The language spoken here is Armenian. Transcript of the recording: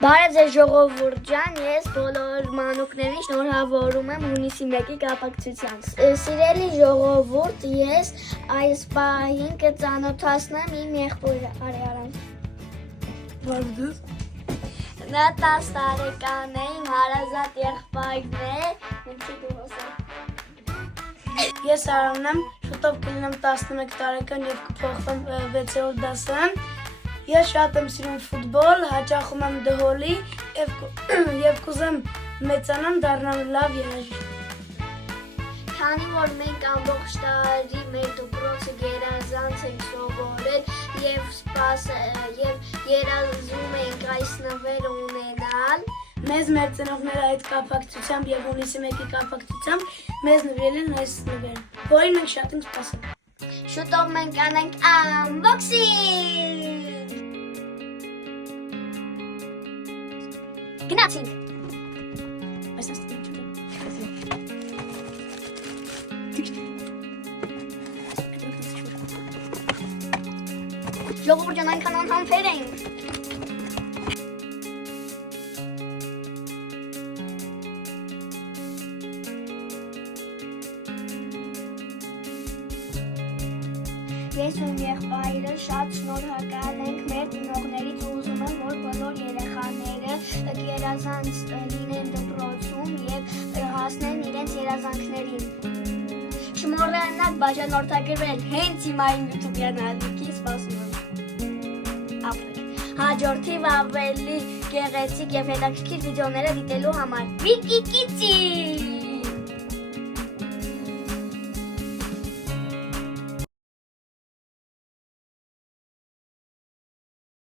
Բարև ձեզ ժողովուրդ ջան, ես բոլոր մանուկներին շնորհավորում եմ հունիսի 1-ի կապակցությամբ։ Սիրելի ժողովուրդ, ես այս պահին կծանոթացնեմ իմ եղբորը, արի։ Բարդուս։ Նա 10 տարեկան է, իմ հարազատ եղբայրն է, ինչի դու հոսա։ Ես Արամն եմ, շուտով կլինեմ 11 տարեկան եւ կփոխվեմ 6-րդ դասարան։ Ես շատ եմ սիրում ֆուտբոլ, հաճախում եմ դհոլի եւ կուզեմ մեծանամ դառնամ լավ երաժիշտ։ Քանի որ մենք ամբողջ տարի մեր դպրոցը գերազանց ենք սովորել եւ երազում ենք այս նվերը ունենալ, Մեզ մեր ծնողները այդ կապակցությամբ եւ հունիսի 1-ի կապակցությամբ մեզ նվիրել են այս նվերը, որին մենք շատ ենք սպասում։ շուտով մենք անենք unboxing։ Գնացինք։ Ժողովուրդ ջան, այնքան անհամբեր ենք։ Ես ու եղբայրը շատ շնորհակալ ենք մեր ծնողներից ու ուզում եմ, որ բոլոր երեխաները գերազանց լինեն դպրոցում եւ հասնեն իրենց երազանքներին։ Չմոռանաք բաժանորդագրվել հենց հիմա իմ YouTube-յան ալիքի, սպասում եմ։ Հաջորդիվ ավելի գեղեցիկ եւ հետաքրքիր վիդեոները դիտելու համար։ Վիկիկիցի